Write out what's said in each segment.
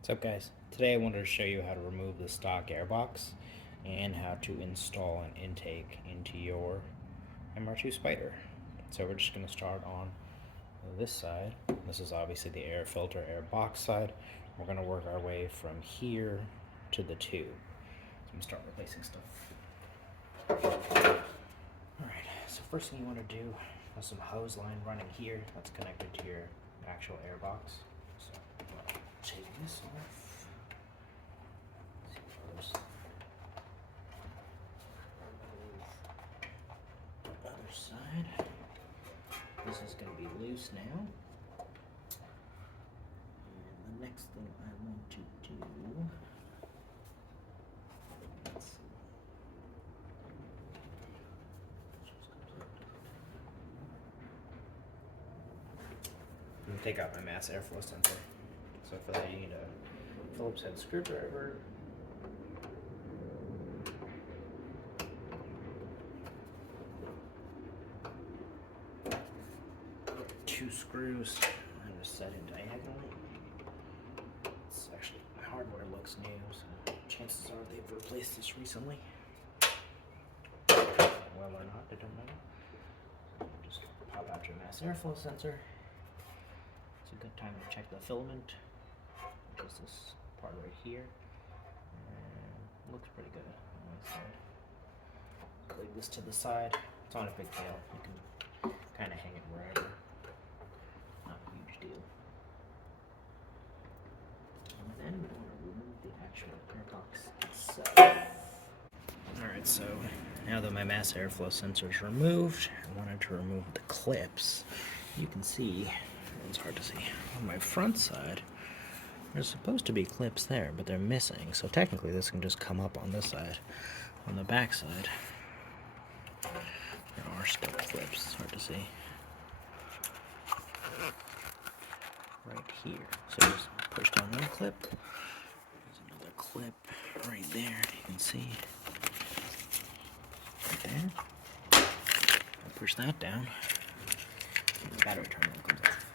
What's up, guys? Today I wanted to show you how to remove the stock airbox and how to install an intake into your MR2 Spyder. So we're just going to start on this side. This is obviously the air filter air box side. We're going to work our way from here to the tube. So I'm going to start replacing stuff. Alright, so first thing you want to do is some hose line running here that's connected to your actual airbox. So take this off. Other side. This is going to be loose now. And the next thing I want to do, let's see. I'm going to take out my mass airflow sensor. So for that you need a Phillips head screwdriver. Two screws and just set it diagonally. It's actually, my hardware looks new, so chances are they've replaced this recently. Well or not, I don't know. Just pop out your mass airflow sensor. It's a good time to check the filament, which is this part right here. And looks pretty good on this side. Leave this to the side. It's on a big tail. You can kind of hang it wherever. Not a huge deal. And then we want to remove the actual airbox itself. Alright, so now that my mass airflow sensor is removed, I wanted to remove the clips. You can see, it's hard to see, on my front side, there's supposed to be clips there, but they're missing. So technically this can just come up on this side. On the back side, there are still clips, it's hard to see. Right here. So just push down one clip. There's another clip right there, you can see. Right there. I'll push that down. And the battery terminal comes off.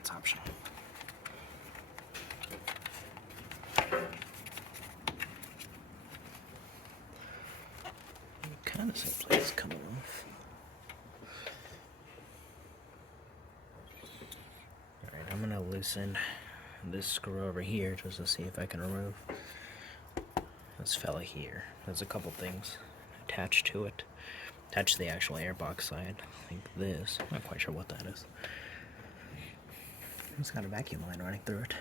It's optional. Kind of simply is coming off. Alright, I'm going to loosen this screw over here just to see if I can remove this fella here. There's a couple things attached to it. Attached to the actual airbox side. I think this. I'm not quite sure what that is. It's got a vacuum line running through it.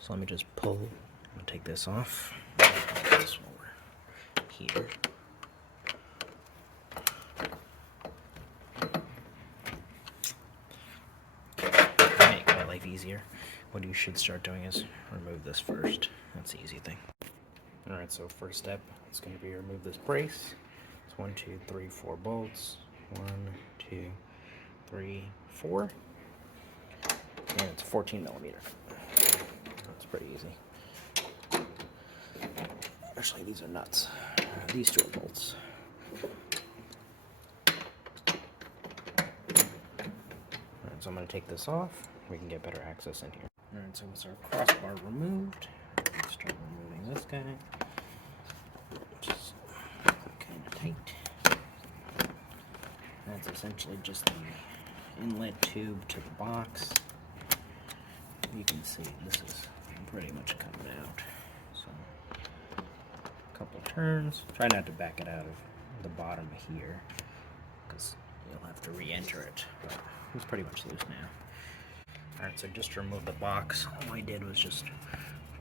So let me just pull and take this off. This over here. To make my life easier, what you should start doing is remove this first. That's the easy thing. Alright, so first step is going to be remove this brace. It's 1, 2, 3, 4 bolts. 1, 2, 3, 4. And it's 14 millimeter. That's pretty easy. Actually, these are nuts. These two are bolts. Alright, so I'm going to take this off. We can get better access in here. Alright, so with our crossbar removed, let's start removing this guy. Which is kind of tight. That's essentially just the inlet tube to the box. You can see this is pretty much coming out. So, a couple turns. Try not to back it out of the bottom here, because you'll have to re-enter it. But it's pretty much loose now. Alright, so just to remove the box, all I did was just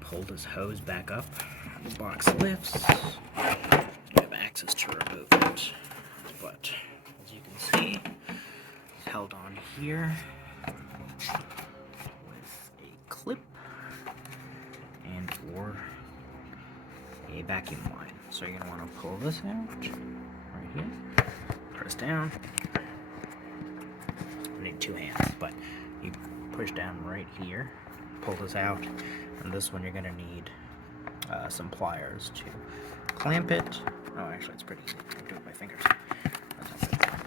pull this hose back up. The box lifts. You have access to remove it. But as you can see, it's held on here with a clip and or a vacuum line. So you're going to want to pull this out right here, press down. I need two hands, but you push down right here, pull this out, and this one you're going to need some pliers to clamp it. Oh, actually it's pretty easy. I can do it with my fingers. That's not good.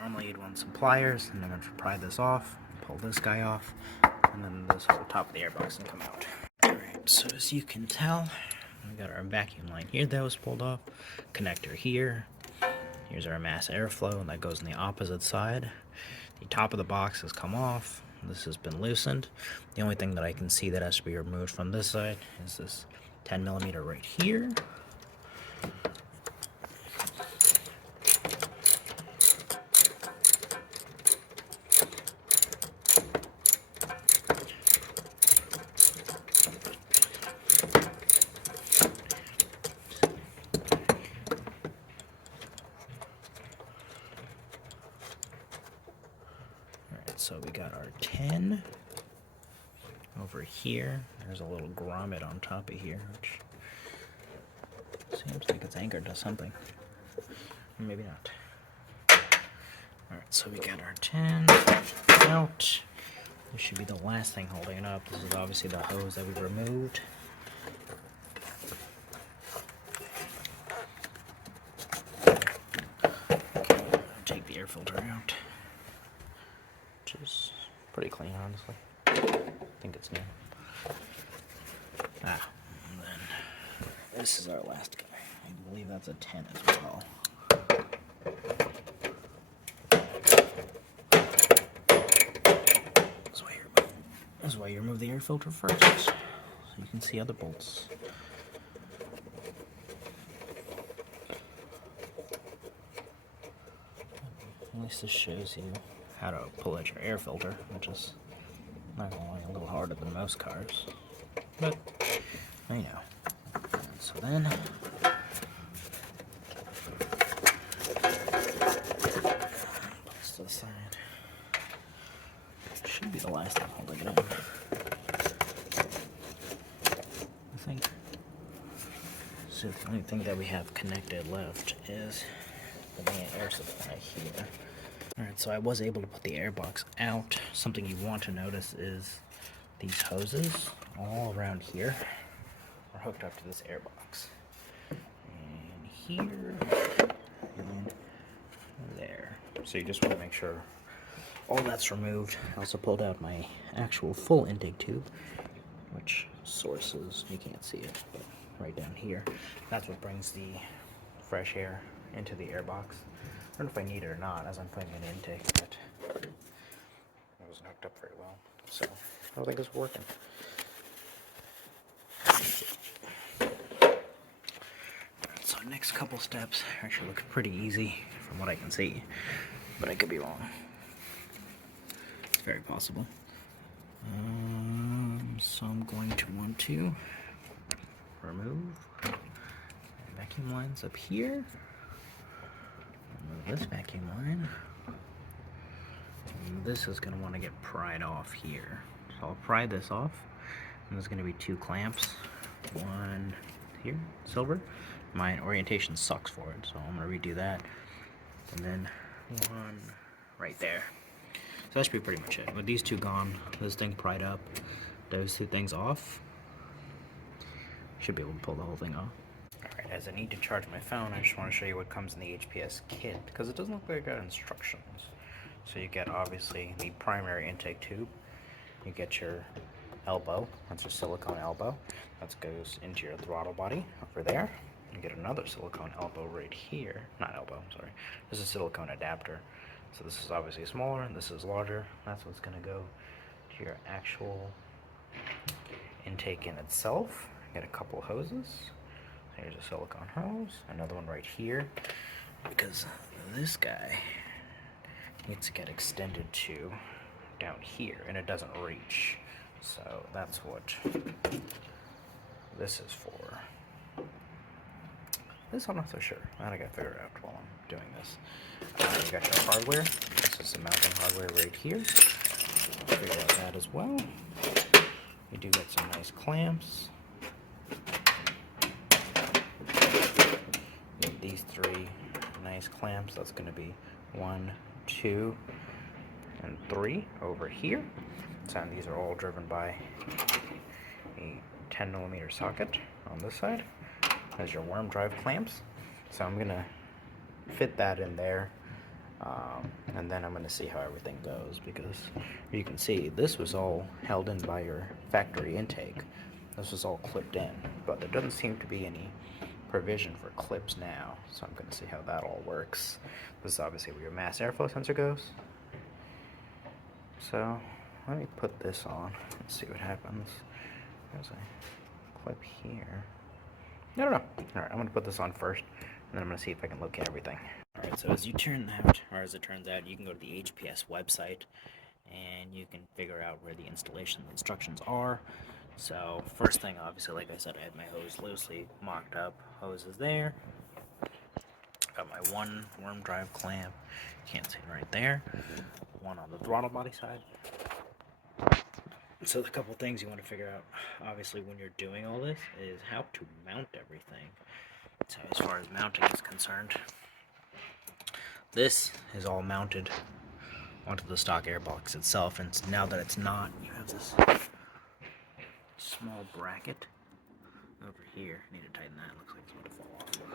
normally you'd want some pliers, and I'm going to pry this off, pull this guy off, and then this whole top of the airbox can come out. Alright, so as you can tell, we got our vacuum line here that was pulled off, connector here, here's our mass airflow, and that goes on the opposite side. The top of the box has come off, this has been loosened. The only thing that I can see that has to be removed from this side is this 10mm right here. So we got our 10 over here. There's a little grommet on top of here, which seems like it's anchored to something. Maybe not. Alright, so we got our 10 out. This should be the last thing holding it up. This is obviously the hose that we removed. Take the air filter out. Which is pretty clean, honestly. I think it's new. And then this is our last guy. I believe that's a 10 as well. That's why you remove the air filter first, so you can see other bolts. At least this shows you how to pull out your air filter, which is not gonna lie, a little harder than most cars, but I know. And so then put this to the side. Should be the last thing holding it up. I think. So the only thing that we have connected left is the main air supply here. Alright, so I was able to put the airbox out. Something you want to notice is these hoses all around here are hooked up to this airbox. And here, and there. So you just want to make sure all that's removed. I also pulled out my actual full intake tube, which sources, you can't see it, but right down here. That's what brings the fresh air into the airbox. I don't know if I need it or not as I'm putting an intake, but it wasn't hooked up very well, so I don't think it's working. So next couple steps actually look pretty easy from what I can see, but I could be wrong. It's very possible. So I'm going to want to remove the vacuum lines up here. Remove this vacuum line. And this is going to want to get pried off here. So I'll pry this off. And there's going to be 2 clamps. One here, silver. My orientation sucks for it, so I'm going to redo that. And then one right there. So that should be pretty much it. With these 2 gone, this thing pried up, those 2 things off, should be able to pull the whole thing off. Alright, as I need to charge my phone, I just want to show you what comes in the HPS kit, because it doesn't look like it got instructions. So you get, obviously, the primary intake tube. You get your elbow. That's a silicone elbow. That goes into your throttle body over there. You get another silicone elbow right here. Not elbow, I'm sorry. This is a silicone adapter. So this is obviously smaller, and this is larger. That's what's going to go to your actual intake in itself. You get a couple hoses. Here's a silicone hose. Another one right here. Because this guy needs to get extended to down here, and it doesn't reach. So that's what this is for. This I'm not so sure. I gotta figure it out while I'm doing this. You got your hardware. This is some mounting hardware right here. Figure out that as well. You do get some nice clamps. You have these 3 nice clamps. That's going to be 1, 2, and 3 over here. So these are all driven by a 10mm socket on this side. There's your worm drive clamps. So I'm going to fit that in there And then I'm going to see how everything goes, because you can see this was all held in by your factory intake. This was all clipped in, but there doesn't seem to be any provision for clips now, so I'm going to see how that all works. This is obviously where your mass airflow sensor goes. So let me put this on and see what happens. There's a clip here. No. Alright, I'm going to put this on first, and then I'm going to see if I can locate everything. Alright, so as you turn out, or as it turns out, you can go to the HPS website, and you can figure out where the installation instructions are. So, first thing, obviously, like I said, I had my hose loosely mocked up. Hose is there. Got my one worm drive clamp. You can't see it right there. One on the throttle body side. So, the couple things you want to figure out, obviously, when you're doing all this, is how to mount everything. So, as far as mounting is concerned, this is all mounted onto the stock airbox itself, and now that it's not, you have this small bracket over here. I need to tighten that. Looks like it's about to fall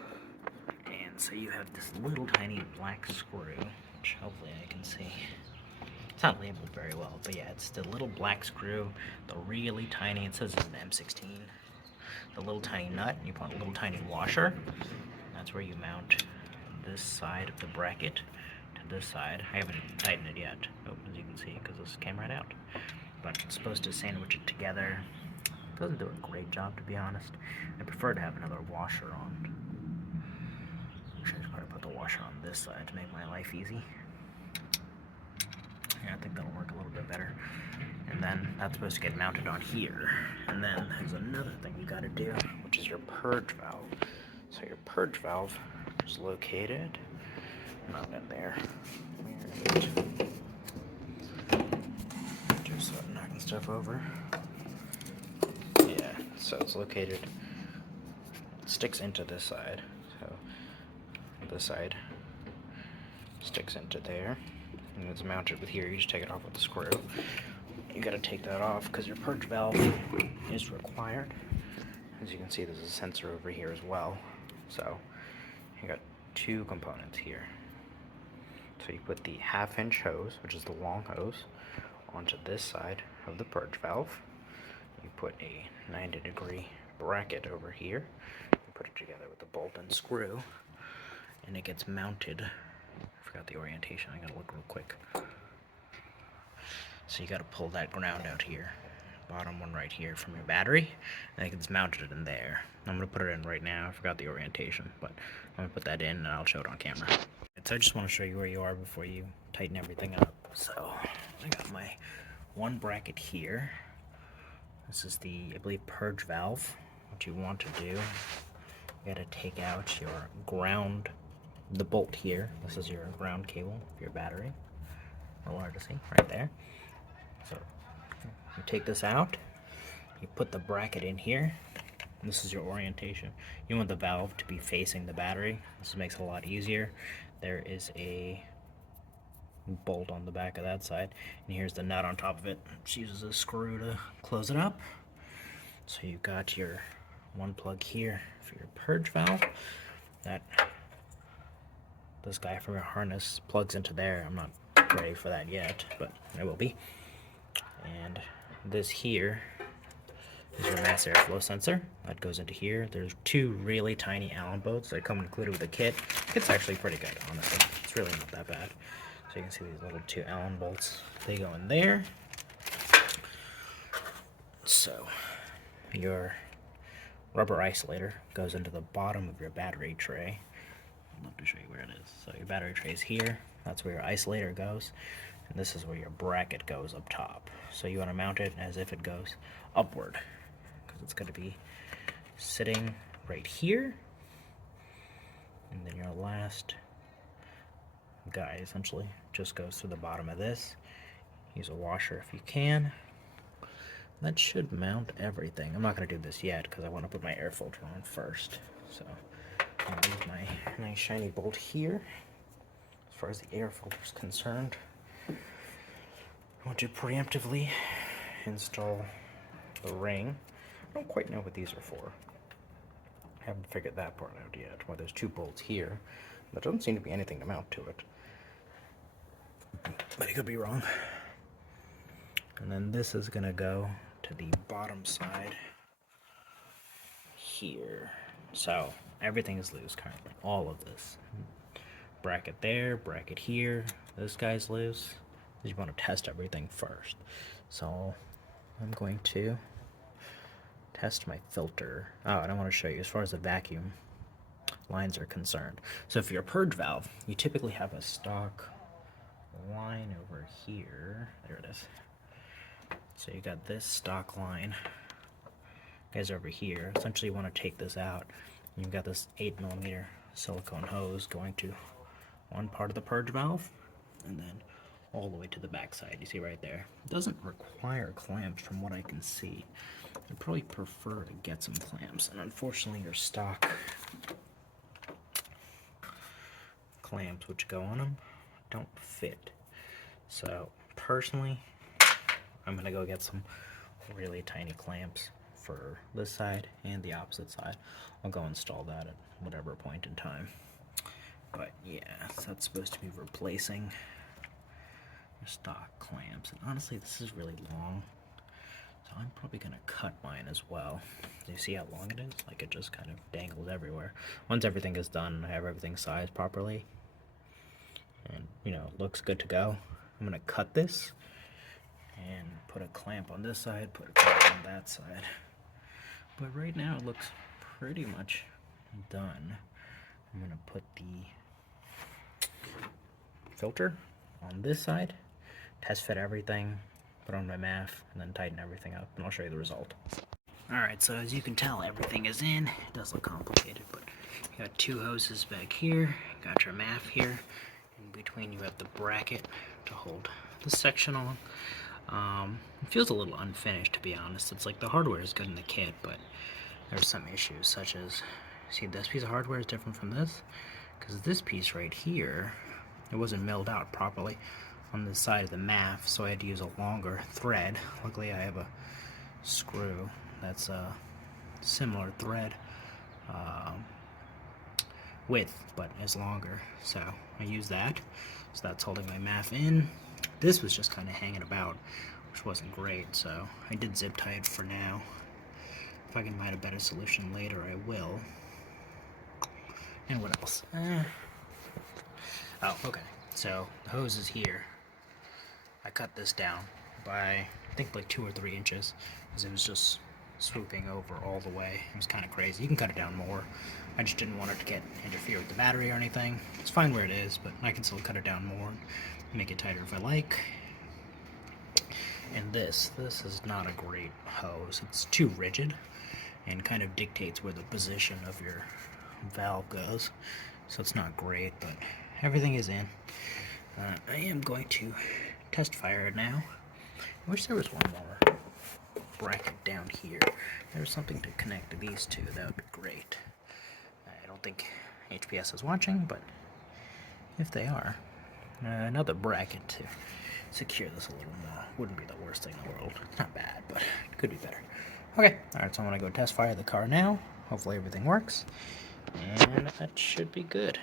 off. And so you have this little tiny black screw, which hopefully I can see. It's not labeled very well, but yeah, it's the little black screw, the really tiny, it says it's an M16, the little tiny nut, and you put a little tiny washer. That's where you mount this side of the bracket to this side. I haven't tightened it yet, as you can see, because this came right out. But it's supposed to sandwich it together. It doesn't do a great job, to be honest. I prefer to have another washer on. Actually, I should probably put the washer on this side to make my life easy. Yeah, I think that'll work a little bit better. And then that's supposed to get mounted on here. And then there's another thing you gotta do, which is your purge valve. So your purge valve is located not in there. Where is it? Just start knocking stuff over. Yeah, so it's located, it sticks into this side. So this side sticks into there, and it's mounted with here. You just take it off with the screw. You gotta take that off because your purge valve is required. As you can see, there's a sensor over here as well. So you got two components here. So you put the 1/2-inch hose, which is the long hose, onto this side of the purge valve. You put a 90-degree bracket over here. You put it together with the bolt and screw, and it gets mounted. I forgot the orientation. I gotta look real quick. So you gotta pull that ground out here, bottom one right here, from your battery, and it gets mounted in there. I'm gonna put it in right now. I forgot the orientation, but I'm gonna put that in and I'll show it on camera. So I just want to show you where you are before you tighten everything up. So I got my one bracket here. This is the, I believe, purge valve. What you want to do, you gotta take out your ground, the bolt here. This is your ground cable for your battery. A little hard to see, right there. So you take this out, you put the bracket in here. This is your orientation. You want the valve to be facing the battery. This makes it a lot easier. There is a bolt on the back of that side, and here's the nut on top of it. It uses a screw to close it up. So you got your one plug here for your purge valve. That this guy from your harness plugs into there. I'm not ready for that yet, but I will be. And this here is your mass airflow sensor. That goes into here. There's two really tiny Allen bolts that come included with the kit. It's actually pretty good, honestly. It's really not that bad. So you can see these little two Allen bolts. They go in there. So your rubber isolator goes into the bottom of your battery tray. I'd love to show you where it is. So your battery tray is here. That's where your isolator goes. And this is where your bracket goes up top. So you want to mount it as if it goes upward, because it's going to be sitting right here. And then your last guy essentially just goes to the bottom of this. Use a washer if you can. That should mount everything. I'm not going to do this yet because I want to put my air filter on first. So I'll leave my nice shiny bolt here. As far as the air filter is concerned, I want to preemptively install the ring. I don't quite know what these are for. I haven't figured that part out yet. Well, there's two bolts here. There doesn't seem to be anything to mount to it. but it could be wrong. And then this is gonna go to the bottom side here. So everything is loose currently, all of this. Bracket there, bracket here, this guy's loose. You want to test everything first. So I'm going to test my filter. Oh, and I want to show you as far as the vacuum lines are concerned. So if you're a purge valve, you typically have a stock line over here. There it is. So you got this stock line, guys, over here. Essentially, you want to take this out. You've got this 8mm silicone hose going to one part of the purge valve, and then all the way to the back side. You see right there. It doesn't require clamps from what I can see. I'd probably prefer to get some clamps, and unfortunately your stock clamps which go on them don't fit. So personally, I'm gonna go get some really tiny clamps for this side and the opposite side. I'll go install that at whatever point in time. But yeah, so that's supposed to be replacing your stock clamps. And honestly, this is really long, so I'm probably gonna cut mine as well. Do you see how long it is? Like, it just kind of dangles everywhere. Once everything is done, I have everything sized properly, and you know, looks good to go. I'm gonna cut this and put a clamp on this side, put a clamp on that side. But right now it looks pretty much done. I'm gonna put the filter on this side, test fit everything, put on my MAF, and then tighten everything up, and I'll show you the result. Alright, so as you can tell, everything is in. It does look complicated, but you got two hoses back here, got your MAF here. In between you have the bracket to hold this section on. It feels a little unfinished, to be honest. It's like the hardware is good in the kit, but there's some issues, such as, see, this piece of hardware is different from this, because this piece right here, it wasn't milled out properly on the side of the MAF, so I had to use a longer thread. Luckily I have a screw that's a similar thread width, but is longer, so I use that. So that's holding my MAF in. This was just kind of hanging about, which wasn't great, so I did zip tie it for now. If I can find a better solution later, I will. And what else? Oh, okay. So the hose is here. I cut this down by, I think, like 2 or 3 inches, because it was just swooping over all the way. It was kind of crazy. You can cut it down more. I just didn't want it to interfere with the battery or anything. It's fine where it is, but I can still cut it down more, make it tighter if I like. And this is not a great hose. It's too rigid and kind of dictates where the position of your valve goes. So it's not great, but everything is in. I am going to test fire it now. I wish there was one more bracket down here. There's something to connect these two. That would be great. I don't think HPS is watching, but if they are, another bracket to secure this a little more wouldn't be the worst thing in the world. It's not bad, but it could be better. Okay, alright, so I'm going to go test fire the car now. Hopefully everything works, and that should be good.